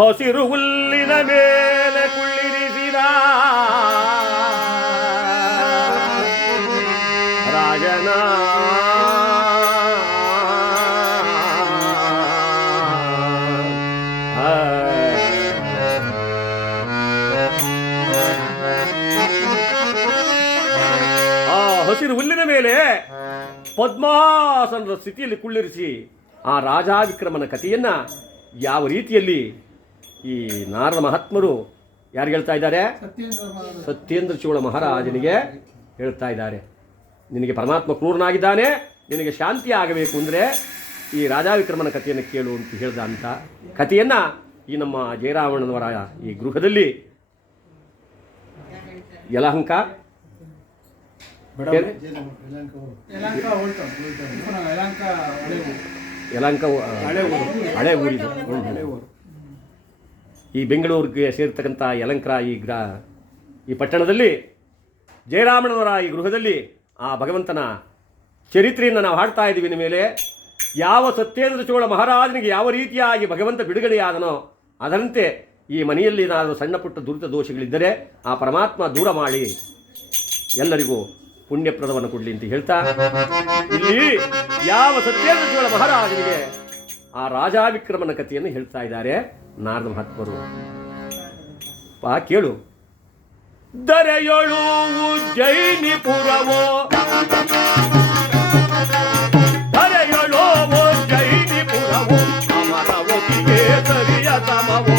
ಹಸಿರು ಹುಲ್ಲಿನ ಮೇಲೆ ಕುಳ್ಳಿರಿಸಿದ ರಾಜನ ಹಸಿರು ಹುಲ್ಲಿನ ಮೇಲೆ ಪದ್ಮಾಸನದ ಸ್ಥಿತಿಯಲ್ಲಿ ಕುಳ್ಳಿರಿಸಿ ಆ ರಾಜಾವಿಕ್ರಮನ ಕಥೆಯನ್ನ ಯಾವ ರೀತಿಯಲ್ಲಿ ಈ ನಾರದ ಮಹಾತ್ಮರು ಯಾರು ಹೇಳ್ತಾ ಇದ್ದಾರೆ? ಸತ್ಯೇಂದ್ರ ಚೋಳ ಮಹಾರಾಜನಿಗೆ ಹೇಳ್ತಾ ಇದ್ದಾರೆ. ನಿನಗೆ ಪರಮಾತ್ಮ ಕ್ರೂರನಾಗಿದ್ದಾನೆ, ನಿನಗೆ ಶಾಂತಿ ಆಗಬೇಕು ಅಂದರೆ ಈ ರಾಜಾವಿಕ್ರಮನ ಕಥೆಯನ್ನು ಕೇಳು ಅಂತ ಹೇಳ್ದ ಅಂತ ಕಥೆಯನ್ನು ಈ ನಮ್ಮ ಜಯರಾವಣನವರ ಈ ಗೃಹದಲ್ಲಿ ಯಲಹಂಕ ಹಳೆ ಊರಿದು ಈ ಬೆಂಗಳೂರಿಗೆ ಸೇರ್ತಕ್ಕಂಥ ಯಲಂಕರ ಈ ಪಟ್ಟಣದಲ್ಲಿ ಜಯರಾಮಣ್ಣನವರ ಈ ಗೃಹದಲ್ಲಿ ಆ ಭಗವಂತನ ಚರಿತ್ರೆಯನ್ನು ನಾವು ಹಾಡ್ತಾ ಇದ್ದೀವಿ. ಮೇಲೆ ಯಾವ ಸತ್ಯೇಂದ್ರ ಚೋಳ ಮಹಾರಾಜನಿಗೆ ಯಾವ ರೀತಿಯಾಗಿ ಭಗವಂತ ಬಿಡುಗಡೆಯಾದನೋ ಅದರಂತೆ ಈ ಮನೆಯಲ್ಲಿ ಏನಾದರೂ ಸಣ್ಣ ಪುಟ್ಟ ದುರಿತ ದೋಷಗಳಿದ್ದರೆ ಆ ಪರಮಾತ್ಮ ದೂರ ಮಾಡಿ ಎಲ್ಲರಿಗೂ ಪುಣ್ಯಪ್ರದವನ್ನು ಕೊಡಲಿ ಅಂತ ಹೇಳ್ತಾ, ಇಲ್ಲಿ ಯಾವ ಸತ್ಯೇಂದ್ರ ಚೋಳ ಮಹಾರಾಜನಿಗೆ ಆ ರಾಜಾವಿಕ್ರಮನ ಕಥೆಯನ್ನು ಹೇಳ್ತಾ ಇದ್ದಾರೆ ನಾರದ ಮಹಾತ್ಮರು. ಕೇಳು. ದರೆಯೊಳು ಉಜ್ಜಯಿನಿಪುರವೋ, ದರೆಯೊಳು ಉಜ್ಜಯಿನಿಪುರವೋ, ಅಮರವತಿಗೆ ಸರಿಯ ಸಮವೋ,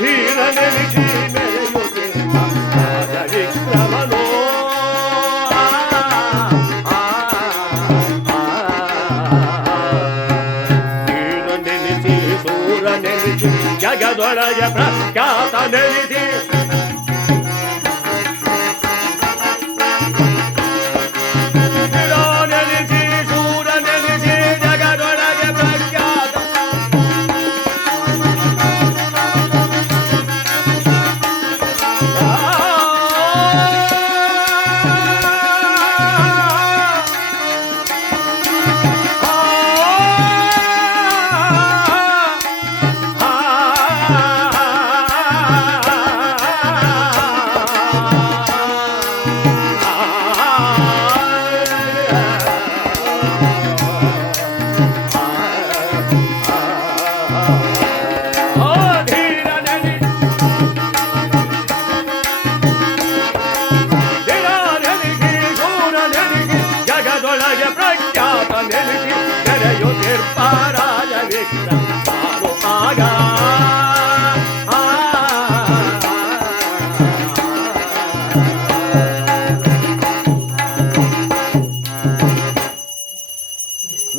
ಧೀರ ನೆನೆಸಿ ಮೆರೆಯುತ್ತೆ ರಾಜವಿಕ್ರಮನೋ. ಜಗದೊಳಗೆ ಪ್ರಖ್ಯಾತ ನೆನೆಸಿ ನೆನೆಸಿ ಸೂರ ನೆನೆಸಿ ಜಗದೊಳಗೆ ಪ್ರಖ್ಯಾತ.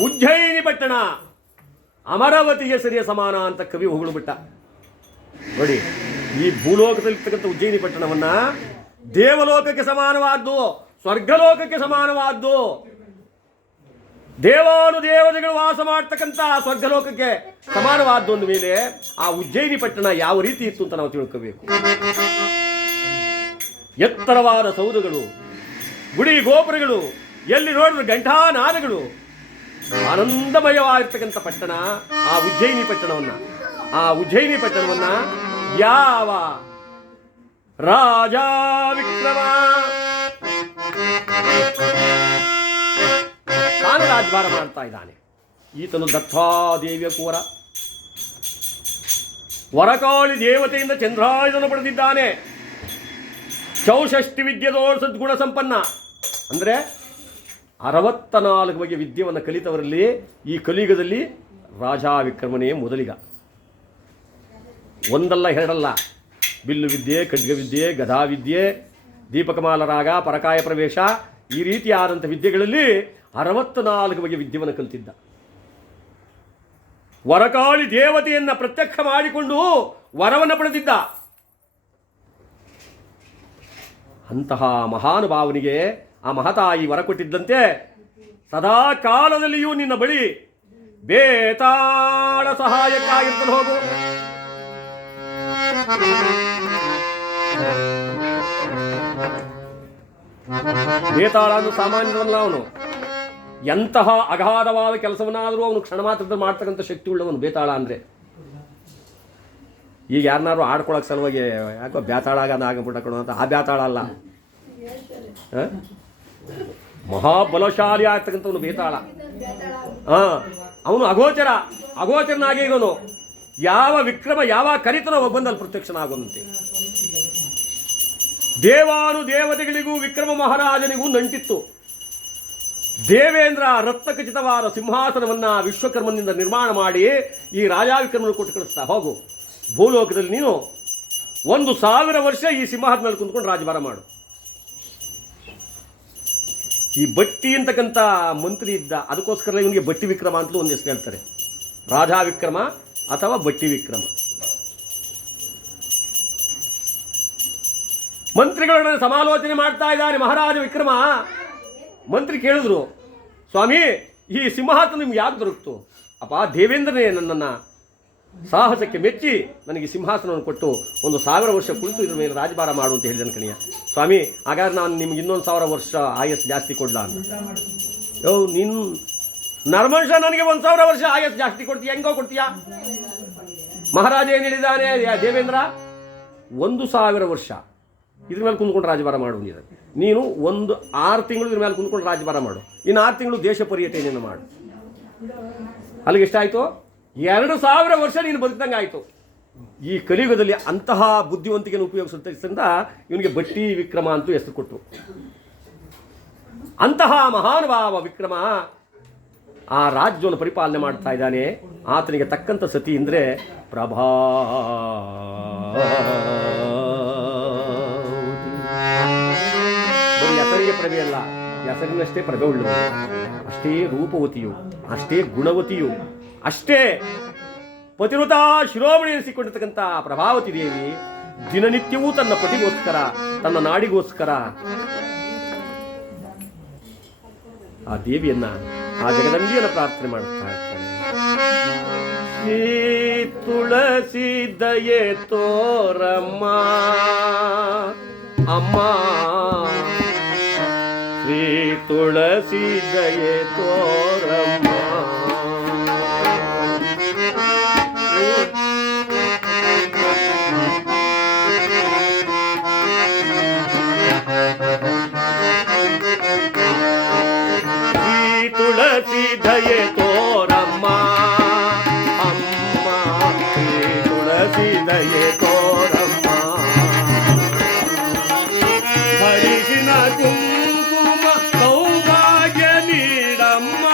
ಉಜ್ಜಯಿನಿ ಪಟ್ಟಣ ಅಮರಾವತಿಗೆ ಸರಿಯ ಸಮಾನ ಅಂತ ಕವಿ ಹೊಗಳು ಬಿಟ್ಟ. ನೋಡಿ, ಈ ಭೂಲೋಕದಲ್ಲಿರ್ತಕ್ಕಂಥ ಉಜ್ಜಯಿನಿ ಪಟ್ಟಣವನ್ನ ದೇವಲೋಕಕ್ಕೆ ಸಮಾನವಾದ್ದು, ಸ್ವರ್ಗಲೋಕಕ್ಕೆ ಸಮಾನವಾದ್ದು, ದೇವಾನುದೇವತೆಗಳು ವಾಸ ಮಾಡ್ತಕ್ಕಂಥ ಸ್ವರ್ಗಲೋಕಕ್ಕೆ ಸಮಾನವಾದ್ದು ಅಂದ ಮೇಲೆ ಆ ಉಜ್ಜಯಿನಿ ಪಟ್ಟಣ ಯಾವ ರೀತಿ ಇತ್ತು ಅಂತ ನಾವು ತಿಳ್ಕೋಬೇಕು. ಎತ್ತರವಾದ ಸೌಧಗಳು, ಗುಡಿ ಗೋಪುರಗಳು, ಎಲ್ಲಿ ನೋಡಿದ್ರು ಘಂಟಾನಾದಗಳು, ಆನಂದಮಯವಾಗಿರ್ತಕ್ಕಂಥ ಪಟ್ಟಣ ಆ ಉಜ್ಜಯಿನಿ ಪಟ್ಟಣವನ್ನ ಯಾವ ರಾಜ ವಿಕ್ರಮ ತಾನು ರಾಜ್ಯಭಾರ ಮಾಡ್ತಾ ಇದ್ದಾನೆ. ಈತನು ದತ್ತಾದೇವಿಯ ಕುವರ, ವರಕಾಳಿ ದೇವತೆಯಿಂದ ಚಂದ್ರಾಯುಧನ ಪಡೆದಿದ್ದಾನೆ. ಚೌಷಷ್ಟಿ ವಿದ್ಯೆದೋ ಸದ್ಗುಣ ಸಂಪನ್ನ, ಅಂದರೆ 64 ಬಗೆಯ ವಿದ್ಯೆಯನ್ನು ಕಲಿತವರಲ್ಲಿ ಈ ಕಲಿಯುಗದಲ್ಲಿ ರಾಜಾವಿಕ್ರಮನೇ ಮೊದಲಿಗ. ಒಂದಲ್ಲ ಎರಡಲ್ಲ, ಬಿಲ್ಲು ವಿದ್ಯೆ, ಖಡ್ಗವಿದ್ಯೆ, ಗದಾವಿದ್ಯೆ, ದೀಪಕಮಾಲ ರಾಗ, ಪರಕಾಯ ಪ್ರವೇಶ, ಈ ರೀತಿಯಾದಂಥ ವಿದ್ಯೆಗಳಲ್ಲಿ 64 ಬಗೆಯ ವಿದ್ಯೆಯನ್ನು ಕಲಿತಿದ್ದ. ವರಕಾಳಿ ದೇವತೆಯನ್ನು ಪ್ರತ್ಯಕ್ಷ ಮಾಡಿಕೊಂಡು ವರವನ್ನು ಪಡೆದಿದ್ದ. ಅಂತಹ ಮಹಾನುಭಾವನಿಗೆ ಆ ಮಹತಾಯಿ ವರ ಕೊಟ್ಟಿದ್ದಂತೆ, ಸದಾ ಕಾಲದಲ್ಲಿಯೂ ನಿನ್ನ ಬಳಿ ಬೇತಾಳ ಸಹಾಯಕ್ಕಾಗಿರ್ತಾನೆ ಹೋಗು. ಬೇತಾಳ ಅಂದ್ರೆ ಸಾಮಾನ್ಯವಲ್ಲ ಅವನು. ಎಂತಹ ಅಗಾಧವಾದ ಕೆಲಸವನ್ನಾದರೂ ಅವನು ಕ್ಷಣ ಮಾತ್ರದಲ್ಲಿ ಮಾಡ್ತಕ್ಕಂಥ ಶಕ್ತಿ ಉಳ್ಳವನು ಬೇತಾಳ ಅಂದರೆ. ಈಗ ಯಾರನ್ನಾರು ಆಡ್ಕೊಳಕ್ಕೆ ಸಲುವಾಗಿ ಯಾಕೋ ಬ್ಯಾತಾಳ ಆಗಬಿಟ್ಟಕೊಡು ಅಂತ, ಆ ಬ್ಯಾತಾಳ ಅಲ್ಲ, ಮಹಾಬಲಶಾಲಿ ಆಗ್ತಕ್ಕಂಥವನು ಬೇತಾಳ. ಅವನು ಅಗೋಚರನಾಗಿ ಇವನು ಯಾವ ವಿಕ್ರಮ ಯಾವ ಕರಿತನೋ ಬಂದಲ್ಲಿ ಪ್ರತ್ಯಕ್ಷನಾಗುವಂತೆ. ದೇವಾನುದೇವತೆಗಳಿಗೂ ವಿಕ್ರಮ ಮಹಾರಾಜನಿಗೂ ನಂಟಿತ್ತು. ದೇವೇಂದ್ರ ರತ್ನಖಚಿತವಾದ ಸಿಂಹಾಸನವನ್ನು ವಿಶ್ವಕರ್ಮನಿಂದ ನಿರ್ಮಾಣ ಮಾಡಿ ಈ ರಾಜಾವಿಕ್ರಮನು ಕೊಟ್ಟು ಕಳಿಸ್ತಾ, ಹೋಗು ಭೂಲೋಕದಲ್ಲಿ ನೀನು 1000 ವರ್ಷ ಈ ಸಿಂಹಾಸನದಲ್ಲಿ ಕುಂತ್ಕೊಂಡು ರಾಜಭಾರ ಮಾಡು. ಈ ಬಟ್ಟಿ ಅಂತಕ್ಕಂಥ ಮಂತ್ರಿ ಇದ್ದ, ಅದಕ್ಕೋಸ್ಕರ ಇವನಿಗೆ ಬಟ್ಟಿ ವಿಕ್ರಮ ಅಂತಲೂ ಒಂದು ಹೆಸರು ಹೇಳ್ತಾರೆ. ರಾಜಾ ವಿಕ್ರಮ ಅಥವಾ ಬಟ್ಟಿ ವಿಕ್ರಮ. ಮಂತ್ರಿಗಳನ್ನ ಸಮಾಲೋಚನೆ ಮಾಡ್ತಾ ಇದ್ದಾನೆ ಮಹಾರಾಜ ವಿಕ್ರಮ. ಮಂತ್ರಿ ಕೇಳಿದ್ರು, ಸ್ವಾಮಿ ಈ ಸಿಂಹಾಸನ ನಿಮ್ಗೆ ಯಾಕೆ ದೊರಕಿತು? ಅಪ್ಪ, ದೇವೇಂದ್ರನೇ ನನ್ನನ್ನು ಸಾಹಸಕ್ಕೆ ಮೆಚ್ಚಿ ನನಗೆ ಸಿಂಹಾಸನವನ್ನು ಕೊಟ್ಟು 1000 ವರ್ಷ ಕುಳಿತು ಇದ್ರ ಮೇಲೆ ರಾಜಭಾರ ಮಾಡು ಅಂತ ಹೇಳಿದನು ಕಣಿಯ. ಸ್ವಾಮಿ, ಹಾಗಾದ್ರೆ ನಾನು ನಿಮ್ಗೆ 1000 ವರ್ಷ ಆಯಸ್ಸು ಜಾಸ್ತಿ ಕೊಡ್ಲಾ ಅಂತ. ನೀನು ನರ್ಮನುಷ್ಯ, ನನಗೆ 1000 ವರ್ಷ ಆಯಸ್ಸು ಜಾಸ್ತಿ ಕೊಡ್ತೀಯ, ಹೆಂಗೋ ಕೊಡ್ತೀಯಾ? ಮಹಾರಾಜ ಏನು ಹೇಳಿದ್ದಾನೆ, ದೇವೇಂದ್ರ 1000 ವರ್ಷ ಇದ್ರ ಮೇಲೆ ಕುಂದ್ಕೊಂಡು ರಾಜಭಾರ ಮಾಡು. ನೀನು 6 ತಿಂಗಳು ಇದ್ರ ಮೇಲೆ ಕುಂದ್ಕೊಂಡು ರಾಜಭಾರ ಮಾಡು, ಇನ್ನು 6 ತಿಂಗಳು ದೇಶ ಪರ್ಯಟನೆಯನ್ನು ಮಾಡು. ಅಲ್ಲಿಗೆ ಎಷ್ಟಾಯಿತು? 2000 ವರ್ಷ ನೀನು ಬದುಕಿದಂಗೆ ಆಯಿತು. ಈ ಕಲಿಯುಗದಲ್ಲಿ ಅಂತಹ ಬುದ್ಧಿವಂತಿಕೆಯನ್ನು ಉಪಯೋಗಿಸುತ್ತಿದ್ದ ಇವನಿಗೆ ಬಟ್ಟಿ ವಿಕ್ರಮ ಅಂತೂ ಹೆಸರು ಕೊಟ್ಟು. ಅಂತಹ ಮಹಾನುಭಾವ ವಿಕ್ರಮ ಆ ರಾಜ್ಯವನ್ನು ಪರಿಪಾಲನೆ ಮಾಡ್ತಾ ಇದ್ದಾನೆ. ಆತನಿಗೆ ತಕ್ಕಂಥ ಸತಿ ಅಂದರೆ ಪ್ರಭಾ. ಹೆಸರಿಗೆ ಪ್ರಭೆ ಅಲ್ಲ, ಹೆಸರಿನಷ್ಟೇ ಪ್ರಭೆ ಉಳ್ಳವು, ಅಷ್ಟೇ ರೂಪವತಿಯು, ಅಷ್ಟೇ ಗುಣವತಿಯು, ಅಷ್ಟೇ ಪತಿವ್ರತ ಶಿರೋಮಣಿ ಎನಿಸಿಕೊಂಡಿರ್ತಕ್ಕಂಥ ಪ್ರಭಾವತಿ ದೇವಿ ದಿನನಿತ್ಯವೂ ತನ್ನ ಪತಿಗೋಸ್ಕರ, ತನ್ನ ನಾಡಿಗೋಸ್ಕರ ಆ ದೇವಿಯನ್ನ, ಆ ಜಗದಂಬಿಯನ್ನು ಪ್ರಾರ್ಥನೆ ಮಾಡ್ತಾ ಇರ್ತಾಳೆ. ಶ್ರೀ ತುಳಸಿ ದಯೆ ತೋರಮ್ಮ ಅಮ್ಮ, ಶ್ರೀ ತುಳಸಿ ದಯೆ ತೋರಮ್ಮ. ತುಳಸಿ ದಯೆ ತೋರಮ್ಮ ಅಮ್ಮ, ಶ್ರೀ ತುಳಸಿ ದಯೆ ತೋರಮ್ಮ. ಹರಿಶಿನ ಕುಂಕುಮ ಸೌಭಾಗ್ಯ ನೀಡಮ್ಮ.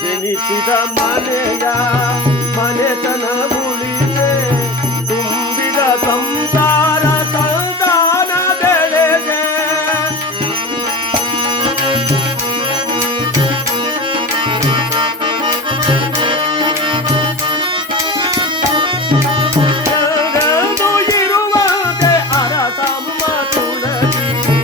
ಜನಿಸಿದ ಮನೆಯ ಮನೆತನ ಉಳಿದೆ, ತುಂಬಿದ ಸಂಸಾರ ಸಂತಾನ ಬೆಳೆದೆ. ಇರುವಂತೆ ಅರಸಮ್ಮ ತುಳಸಿ,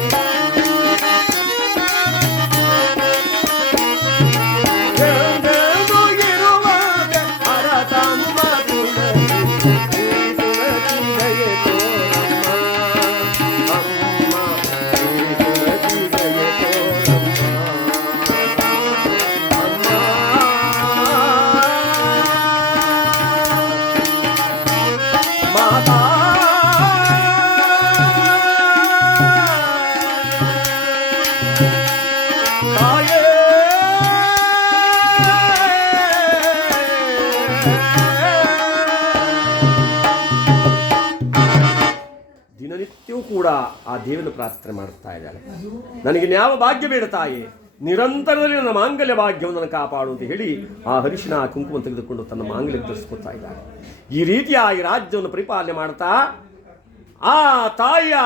ಪ್ರತಿನಿತ್ಯವೂ ಕೂಡ ಆ ದೇವಿಯನ್ನು ಪ್ರಾರ್ಥನೆ ಮಾಡುತ್ತಾ ಇದ್ದಾಳೆ. ನನಗೆ ಯಾವ ಭಾಗ್ಯ ಬೇಡ ತಾಯಿ, ನಿರಂತರದಲ್ಲಿ ನನ್ನ ಮಾಂಗಲ್ಯ ಭಾಗ್ಯವನ್ನು ನನ್ನ ಕಾಪಾಡು ಅಂತ ಹೇಳಿ ಆ ಹರಿಶಿನ ಕುಂಕುಮ ತೆಗೆದುಕೊಂಡು ತನ್ನ ಮಾಂಗಲ್ಯ ಧರಿಸ್ಕೊತಾ ಇದ್ದಾಳೆ. ಈ ರೀತಿಯಾಗಿ ರಾಜ್ಯವನ್ನು ಪರಿಪಾಲನೆ ಮಾಡ್ತಾ ಆ ತಾಯಿಯ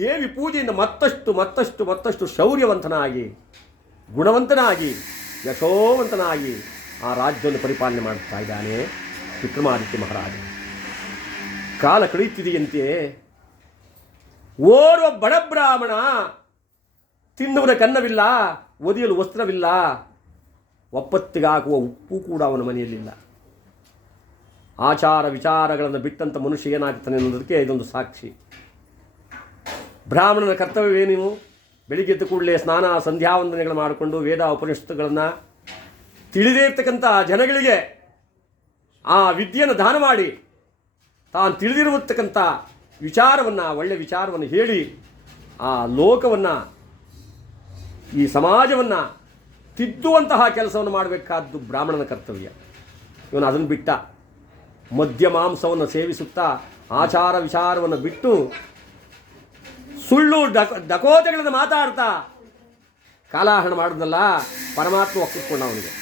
ದೇವಿ ಪೂಜೆಯಿಂದ ಮತ್ತಷ್ಟು ಮತ್ತಷ್ಟು ಮತ್ತಷ್ಟು ಶೌರ್ಯವಂತನಾಗಿ, ಗುಣವಂತನಾಗಿ, ಯಶೋವಂತನಾಗಿ ಆ ರಾಜ್ಯವನ್ನು ಪರಿಪಾಲನೆ ಮಾಡ್ತಾ ಇದ್ದಾನೆ ವಿಕ್ರಮಾದಿತ್ಯ ಮಹಾರಾಜ. ಕಾಲ ಕಳೆಯುತ್ತಿದೆಯಂತೆ. ಓರ್ವ ಬಡಬ್ರಾಹ್ಮಣ ತಿನ್ನುವುದಕ್ಕೆ ಅನ್ನವಿಲ್ಲ, ಒದಿಯಲು ವಸ್ತ್ರವಿಲ್ಲ, ಒಪ್ಪತ್ತಿಗಾಗುವ ಉಪ್ಪು ಕೂಡ ಅವನ ಮನೆಯಲ್ಲಿಲ್ಲ. ಆಚಾರ ವಿಚಾರಗಳನ್ನು ಬಿಟ್ಟಂಥ ಮನುಷ್ಯ ಏನಾಗ್ತಾನೆ ಅನ್ನೋದಕ್ಕೆ ಇದೊಂದು ಸಾಕ್ಷಿ. ಬ್ರಾಹ್ಮಣನ ಕರ್ತವ್ಯವೇನು? ಬೆಳಿಗ್ಗೆ ಎದ್ದ ಕೂಡಲೇ ಸ್ನಾನ ಸಂಧ್ಯಾವಂದನೆಗಳು ಮಾಡಿಕೊಂಡು ವೇದ ಉಪನಿಷತ್ತುಗಳನ್ನು ತಿಳಿದೇ ಇರ್ತಕ್ಕಂಥ ಜನಗಳಿಗೆ ಆ ವಿದ್ಯೆಯನ್ನು ದಾನ ಮಾಡಿ ತಾನು ತಿಳಿದಿರುವತಕ್ಕಂಥ ವಿಚಾರವನ್ನು, ಒಳ್ಳೆಯ ವಿಚಾರವನ್ನು ಹೇಳಿ ಆ ಲೋಕವನ್ನು, ಈ ಸಮಾಜವನ್ನು ತಿದ್ದುವಂತಹ ಕೆಲಸವನ್ನು ಮಾಡಬೇಕಾದ್ದು ಬ್ರಾಹ್ಮಣನ ಕರ್ತವ್ಯ. ಇವನು ಅದನ್ನು ಬಿಟ್ಟ ಮದ್ಯ ಮಾಂಸವನ್ನು ಸೇವಿಸುತ್ತಾ ಆಚಾರ ವಿಚಾರವನ್ನು ಬಿಟ್ಟು ಸುಳ್ಳು ಡಕೋತೆಗಳನ್ನು ಮಾತಾಡ್ತಾ ಕಾಲಹರಣ ಮಾಡಿದ್ನಲ್ಲ, ಪರಮಾತ್ಮ ಒಪ್ಪಿಕೊಂಡ ಅವನಿಗೆ.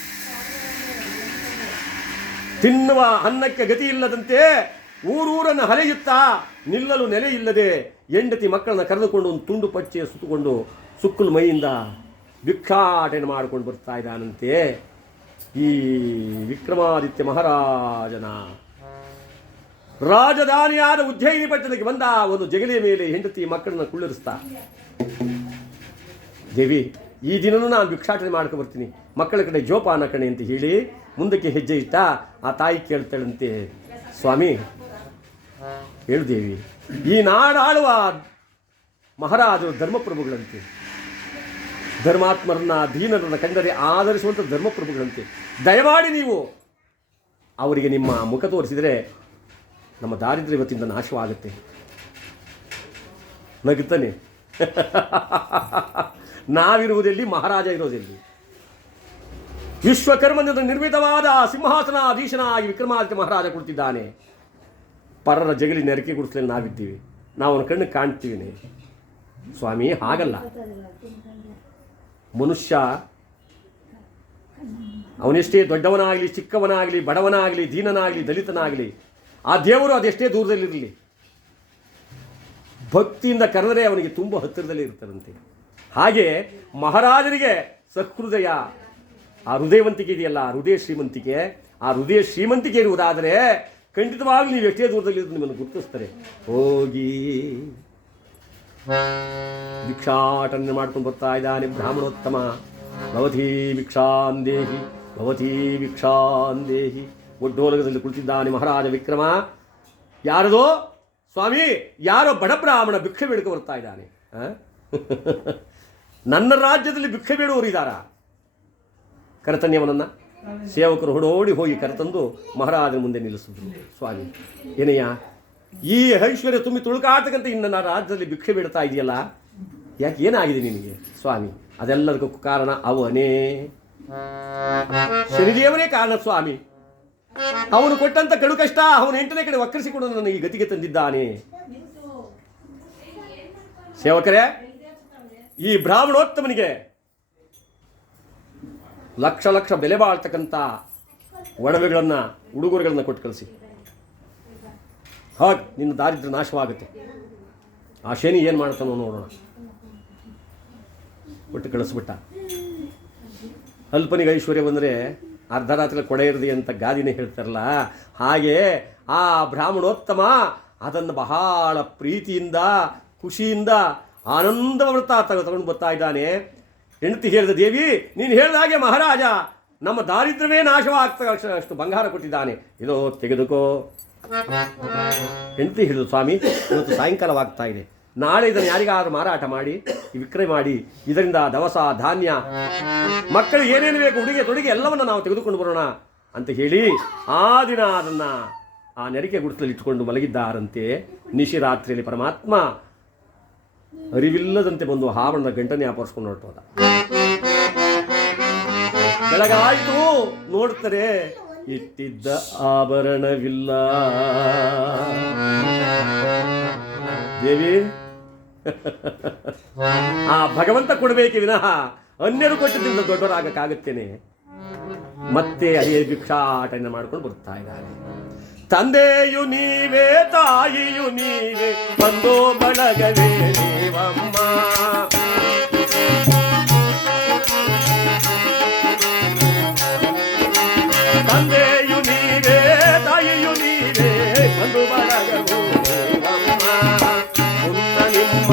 ತಿನ್ನುವ ಅನ್ನಕ್ಕೆ ಗತಿ ಇಲ್ಲದಂತೆ ಊರೂರನ್ನು ಹಲೆಯುತ್ತಾ ನಿಲ್ಲಲು ನೆಲೆ ಇಲ್ಲದೆ ಹೆಂಡತಿ ಮಕ್ಕಳನ್ನು ಕರೆದುಕೊಂಡು ಒಂದು ತುಂಡು ಪಚ್ಚೆ ಸುತ್ತುಕೊಂಡು ಸುಕ್ಕಲು ಮೈಯಿಂದ ಭಿಕ್ಷಾಟನೆ ಮಾಡಿಕೊಂಡು ಬರ್ತಾ ಇದ್ದಾನಂತೆ ಈ ವಿಕ್ರಮಾದಿತ್ಯ ಮಹಾರಾಜನ ರಾಜಧಾನಿಯಾದ ಉಜ್ಜಯಿನಿ ಪಟ್ಟಣಕ್ಕೆ ಬಂದ ಒಂದು ಜಗಲಿಯ ಮೇಲೆ ಹೆಂಡತಿ ಮಕ್ಕಳನ್ನು ಕುಳ್ಳಿರಿಸ್ತಾ, ದೇವಿ ಈ ದಿನನೂ ನಾನು ಭಿಕ್ಷಾಟನೆ ಮಾಡ್ಕೊ ಬರ್ತೀನಿ, ಮಕ್ಕಳ ಕಡೆ ಜೋಪಾನ ಕಣೆ ಅಂತ ಹೇಳಿ ಮುಂದಕ್ಕೆ ಹೆಜ್ಜೆ ಇಟ್ಟ. ಆ ತಾಯಿ ಕೇಳ್ತಾಳಂತೆ, ಸ್ವಾಮಿ ಹೇಳು ದೇವಿ, ಈ ನಾಡಾಳುವ ಮಹಾರಾಜರು ಧರ್ಮಪ್ರಭುಗಳಂತೆ, ಧರ್ಮಾತ್ಮರನ್ನ ದೀನರನ್ನ ಕಂಡರೆ ಆಧರಿಸುವಂಥ ಧರ್ಮಪ್ರಭುಗಳಂತೆ, ದಯಮಾಡಿ ನೀವು ಅವರಿಗೆ ನಿಮ್ಮ ಮುಖ ತೋರಿಸಿದರೆ ನಮ್ಮ ದಾರಿದ್ರ್ಯ ಇವತ್ತಿಂದ ನಾಶವಾಗುತ್ತೆ. ನಗುತ್ತಾನೆ. ನಾವಿರುವುದೆಲ್ಲಿ, ಮಹಾರಾಜ ಇರೋದೆಲ್ಲಿ? ವಿಶ್ವಕರ್ಮನಿಂದ ನಿರ್ಮಿತವಾದ ಸಿಂಹಾಸನಾಧೀಶನಾಗಿ ವಿಕ್ರಮಾದಿತ್ಯ ಮಹಾರಾಜ ಕುಳಿತಿದ್ದಾನೆ. ಪರರ ಜಗಲಿ ನೆರಕೆ ಗುಡಿಸಲಿ ನಾವಿದ್ದೀವಿ, ನಾವು ಅವನ ಕಣ್ಣು ಕಾಣ್ತೀವಿ. ಸ್ವಾಮಿ ಹಾಗಲ್ಲ. ಮನುಷ್ಯ ಅವನೆಷ್ಟೇ ದೊಡ್ಡವನಾಗಲಿ, ಚಿಕ್ಕವನಾಗಲಿ, ಬಡವನಾಗಲಿ, ದೀನನಾಗಲಿ, ದಲಿತನಾಗಲಿ, ಆ ದೇವರು ಅದೆಷ್ಟೇ ದೂರದಲ್ಲಿರಲಿ, ಭಕ್ತಿಯಿಂದ ಕರೆದರೆ ಅವನಿಗೆ ತುಂಬ ಹತ್ತಿರದಲ್ಲಿ ಇರ್ತಾರಂತೆ. ಹಾಗೆ ಮಹಾರಾಜರಿಗೆ ಸಹೃದಯ, ಆ ಹೃದಯವಂತಿಕೆ ಇದೆಯಲ್ಲ, ಹೃದಯ ಶ್ರೀಮಂತಿಕೆ, ಆ ಹೃದಯ ಶ್ರೀಮಂತಿಕೆ ಇರುವುದಾದರೆ ಖಂಡಿತವಾಗ್ಲೂ ನೀವು ಎಷ್ಟೇ ದೂರದಲ್ಲಿರೋದು ನಿಮ್ಮನ್ನು ಗುರುತಿಸ್ತಾರೆ. ಹೋಗಿ ಭಿಕ್ಷಾಟನೆ ಮಾಡ್ಕೊಂಡು ಬರ್ತಾ ಇದ್ದಾನೆ ಬ್ರಾಹ್ಮಣೋತ್ತಮ. ಭವತೀ ಭಿಕ್ಷಾಂದೇಹಿ, ಭವತೀ ಭಿಕ್ಷಾಂದೇಹಿ. ಒಡ್ಡೋಲಗದಲ್ಲಿ ಕುಳಿತಿದ್ದಾನೆ ಮಹಾರಾಜ ವಿಕ್ರಮ. ಯಾರದೋ ಸ್ವಾಮಿ, ಯಾರೋ ಬಡ ಬ್ರಾಹ್ಮಣ ಭಿಕ್ಷೆ ಬೇಡ್ಕೊ ಬರ್ತಾ ಇದ್ದಾನೆ. ನನ್ನ ರಾಜ್ಯದಲ್ಲಿ ಭಿಕ್ಷೆ ಬೇಡುವವರು ಇದ್ದಾರಾ? ಕರೆತನ್ಯವನನ್ನು ಸೇವಕರು ಹೊಡೋಡಿ ಹೋಗಿ ಕರೆತಂದು ಮಹಾರಾಜನ ಮುಂದೆ ನಿಲ್ಲಿಸಿದ್ರು. ಸ್ವಾಮಿ ಏನಯ್ಯ, ಈ ಐಶ್ವರ್ಯ ತುಂಬಿ ತುಳುಕಾಡ್ತಕ್ಕಂಥ ಇನ್ನು ನನ್ನ ರಾಜ್ಯದಲ್ಲಿ ಭಿಕ್ಷೆ ಬೇಡ್ತಾ ಇದೆಯಲ್ಲ, ಯಾಕೆ ಏನಾಗಿದೆ ನಿನಗೆ? ಸ್ವಾಮಿ ಅದೆಲ್ಲದಕ್ಕೂ ಕಾರಣ ಅವನೇ, ಶನಿದೇವನೇ ಕಾರಣ ಸ್ವಾಮಿ. ಅವನು ಕೊಟ್ಟಂತ ಕಡು ಕಷ್ಟ ಅವನ 8ನೇ ಕಡೆ ವಕ್ರಿಸಿಕೊಂಡು ನನ್ನ ಈ ಗತಿಗೆ ತಂದಿದ್ದಾನೆ. ಸೇವಕರೇ, ಈ ಬ್ರಾಹ್ಮಣೋತ್ತಮನಿಗೆ ಲಕ್ಷ ಲಕ್ಷ ಬೆಲೆ ಬಾಳ್ತಕ್ಕಂಥ ಒಡವೆಗಳನ್ನು, ಉಡುಗೊರೆಗಳನ್ನು ಕೊಟ್ಟು ಕಳಿಸಿ. ಹಾಗೆ ನಿನ್ನ ದಾರಿದ್ರ್ಯ ನಾಶವಾಗುತ್ತೆ. ಆ ಶನಿ ಏನು ಮಾಡ್ತಾನೋ ನೋಡೋಣ. ಕೊಟ್ಟು ಕಳಿಸ್ಬಿಟ್ಟ. ಅಲ್ಪನಿಗೆ ಐಶ್ವರ್ಯ ಬಂದರೆ ಅರ್ಧರಾತ್ರಿ ಕೊಡೆ ಇರದಿ ಅಂತ ಗಾದಿನೇ ಹೇಳ್ತಾರಲ್ಲ, ಹಾಗೆ ಆ ಬ್ರಾಹ್ಮಣೋತ್ತಮ ಅದನ್ನು ಬಹಳ ಪ್ರೀತಿಯಿಂದ, ಖುಷಿಯಿಂದ, ಆನಂದವೃತ್ತ ತಗೊಂಡು ಬರ್ತಾ ಇದ್ದಾನೆ. ಹೆಂಡತಿ ಹೇಳಿದ, ದೇವಿ ನೀನು ಹೇಳಿದ ಹಾಗೆ ಮಹಾರಾಜ ನಮ್ಮ ದಾರಿದ್ರ್ಯವೇ ನಾಶವಾಗ್ತಾ ಅಷ್ಟು ಬಂಗಾರ ಕೊಟ್ಟಿದ್ದಾನೆ, ಇದೋ ತೆಗೆದುಕೋ. ಹೆಂಡತಿ ಹೇಳಿದ್ರು, ಸ್ವಾಮಿ ಇವತ್ತು ಸಾಯಂಕಾಲವಾಗ್ತಾ ಇದೆ, ನಾಳೆ ಇದನ್ನು ಯಾರಿಗಾದ್ರೂ ಮಾರಾಟ ಮಾಡಿ ವಿಕ್ರಯ ಮಾಡಿ ಇದರಿಂದ ದವಸ ಧಾನ್ಯ ಮಕ್ಕಳಿಗೆ ಏನೇನು ಬೇಕು ಉಡುಗೆ ತೊಡುಗೆ ಎಲ್ಲವನ್ನು ನಾವು ತೆಗೆದುಕೊಂಡು ಬರೋಣ ಅಂತ ಹೇಳಿ ಆ ದಿನ ಅದನ್ನು ಆ ನೆರಿಕೆ ಗುಡಿಸಲಲ್ಲಿ ಇಟ್ಕೊಂಡು ಮಲಗಿದ್ದಾರಂತೆ. ನಿಶಿರಾತ್ರಿಯಲ್ಲಿ ಪರಮಾತ್ಮ ಅರಿವಿಲ್ಲದಂತೆ ಬಂದು ಆಭರಣದ ಗಂಟನೆ ಆಪರಿಸ್ಕೊಂಡು ಹೊರಟೋದ. ಬೆಳಗಾಯಿತು, ನೋಡ್ತಾರೆ ಇಟ್ಟಿದ್ದ ಆಭರಣವಿಲ್ಲ. ದೇವಿ ಆ ಭಗವಂತ ಕೊಡಬೇಕೆ ವಿನಃ ಅನ್ಯರು ಕೊಟ್ಟಿದ್ದರಿಂದ ದೊಡ್ಡವರಾಗಕ್ಕಾಗುತ್ತೇನೆ. ಮತ್ತೆ ಅದೇ ಭಿಕ್ಷಾಟನೆ ಮಾಡ್ಕೊಂಡು ಬರ್ತಾ ಇದ್ದಾರೆ. ತಂದೆಯು ನೀವೇ, ತಾಯಿಯು ನೀವೇ, ಬಂಧು ಬಳಗವೇ ನೀವಮ್ಮ. ತಂದೆಯು ನೀವೇ, ತಾಯಿಯು ನೀವೇ, ಬಂಧು ಬಳಗವು ನೀವಮ್ಮ. ಮುನ್ನ ನಿಮ್ಮ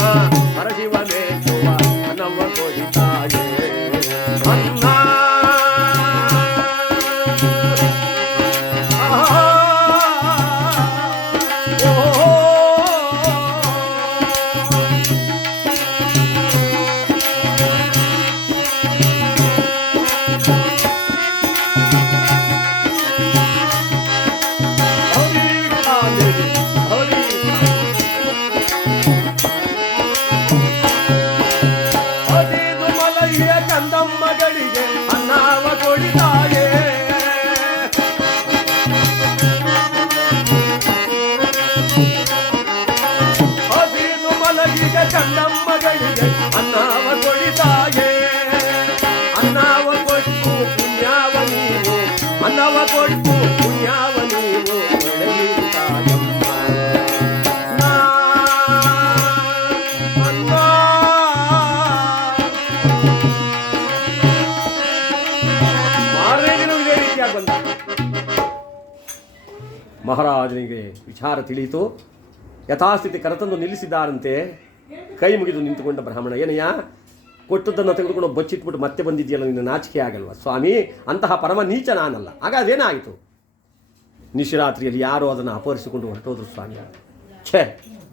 ಹರಸಿವ ಮೇಸುವ ಅನ್ನವ ಕೊಡಿತಾಯೇ ಅನ್ನ. ಕಂದಮ್ಮಗಳಿಗೆ ಅನ್ನವ ಕೊಡಿತಾಯೇ. ಹಸಿದು ಮಲಗಿಗ ಕಂದಮ್ಮಗಳಿಗೆ ಅನ್ನವ ಕೊಡಿತಾಯೇ. ಅನ್ನವ ಕೊಟ್ಟು ಪುಣ್ಯವ ನೀವು, ಅನ್ನವ ಕೊಟ್ಟು ಪುಣ್ಯವ ನೀವು ಬೆಳೆಯುತ್ತಾಯಮ್ಮ. ಮಹಾರಾಜನಿಗೆ ವಿಚಾರ ತಿಳಿಯಿತು. ಯಥಾಸ್ಥಿತಿ ಕರೆತಂದು ನಿಲ್ಲಿಸಿದ್ದಾರಂತೆ. ಕೈ ಮುಗಿದು ನಿಂತುಕೊಂಡ ಬ್ರಾಹ್ಮಣ, ಏನಯ್ಯ ಕೊಟ್ಟದ್ದನ್ನು ತೆಗೆದುಕೊಂಡು ಬಚ್ಚಿಟ್ಬಿಟ್ಟು ಮತ್ತೆ ಬಂದಿದೆಯಲ್ಲ, ನಿನ್ನ ನಾಚಿಕೆ ಆಗಲ್ವ ಸ್ವಾಮಿ? ಅಂತಹ ಪರಮ ನೀಚ ನಾನಲ್ಲ. ಆಗ ಅದೇನಾಯಿತು? ನಿಶಿರಾತ್ರಿಯಲ್ಲಿ ಯಾರೋ ಅದನ್ನು ಅಪಹರಿಸಿಕೊಂಡು ಹೊರಟೋದ್ರು ಸ್ವಾಮಿ. ಛೇ,